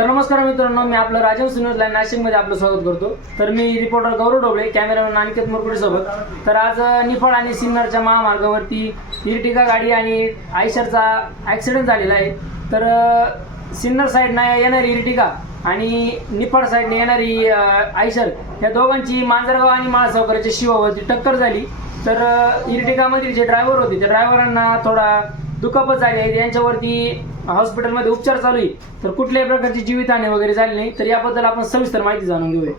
तर नमस्कार मित्रांनो, मी आपलं राजहंस न्यूज लाईव्ह नाशिकमध्ये आपलं स्वागत करतो। तर मी रिपोर्टर गौरव ढोबळे, कॅमेरामॅन अनिकेत मुरकुटे सोबत। तर आज निफाड आणि सिन्नरच्या महामार्गावरती इर्टिगा गाडी आणि आयशरचा ॲक्सिडेंट झालेला आहे। तर सिन्नर साईडनं येणारी इर्टिगा आणि निफाड साईडने येणारी आयशर या दोघांची मांजरगाव आणि माळसावकरच्या शिवावरती टक्कर झाली। तर इर्टिगामधील जे ड्रायव्हर होते त्या ड्रायव्हरांना थोडा दुखापत झाली आहे, यांच्यावरती हॉस्पिटलमध्ये उपचार चालू आहे। तर कुठल्याही प्रकारची जीवितहानी वगैरे झाली नाही। तर याबद्दल आपण सविस्तर माहिती जाणून घेऊया।